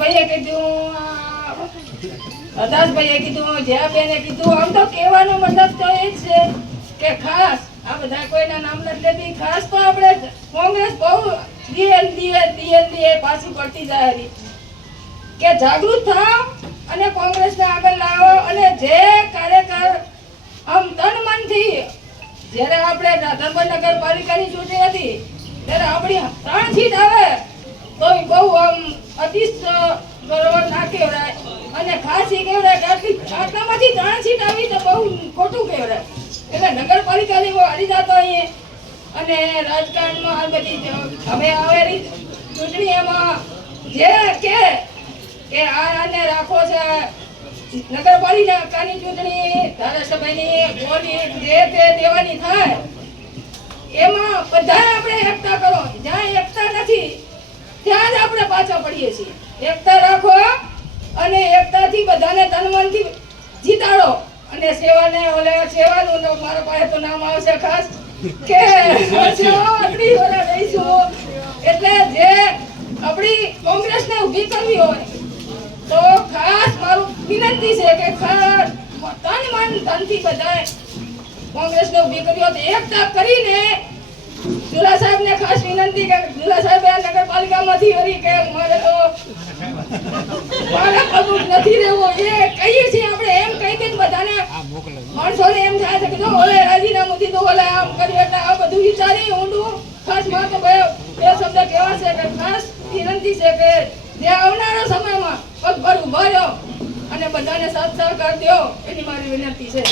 ભાઈએ કીધું હતાશભાઈએ કીધું, જયાબેને કીધું, આમ તો કહેવાનો મતલબ તો એ છે કે ખાસ, આ બધા કોઈના નામ નથી ખાસ તો આપણે કોંગ્રેસ બહુ દીએ ને દીએ દીએ પાછી પડતી જાય કે જાગૃત થાવ અને કોંગ્રેસને આગળ લાવો અને જે કાર્યકર આમ તન મનથી, જ્યારે આપણે ધર્મ નગરપાલિકાની ચૂંટણી હતી, ત્યારે આપણી ત્રણ સીટ આવે તો બહુ આમ અતિશ બરોબર ના કહેવાય. અને ખાસ એ કહેવાય કે આટલી આટલામાંથી ત્રણ આવી તો બહુ ખોટું કહેવાય. એટલે નગરપાલિકાની બહુ હારી જાતો અને રાજકારણમાં બધી હવે આવેલી ચૂંટણી એમાં જે કે કે આને રાખો છે નગરપાલિકાની ચૂંટણી, ધારાસભાની બોલી જે તે દેવાની થાય, એમાં બધા આપણે એકતા કરો. જ્યાં એકતા નથી, ત્યાં જ આપણે પાછા પડીએ છીએ. એકતા રાખો અને એકતાથી બધાને તન મનથી જીતાડો. અને સેવાને ઓલે સેવાનું તો મારા પાસે તો નામ આવશે ખાસ. કે ઓલા એટલે જે આપણી કોંગ્રેસને ઊભી કરવી હોય તો ખાસ મારું વિનંતી છે કે ખાસ તન મન ધનથી બધાએ કોંગ્રેસને ઊભી કરી તો એકતા કરીને જુલા સાહેબને ખાસ વિનંતી કે જુલા સાહેબ આ નગરપાલિકામાંથી વળી કે મારે તો અમુક નથી રહેવો એ કહીએ છીએ આપણે એમ કહી તો બધાને. માણસોને એમ થાય છે કે જો ઓલે રાજીનામું દીધું ઓલે આમ કર્યું એટલે આ બધું વિચારી ઊંડું. ખાસમાં તો બે બે શબ્દ કહેવા છે કે ખાસ વિનંતી છે કે જે આવનારા સમયમાં પગભર ઊભો રહ્યો અને બધાને સાથ સહકાર દો એની મારી વિનંતી છે.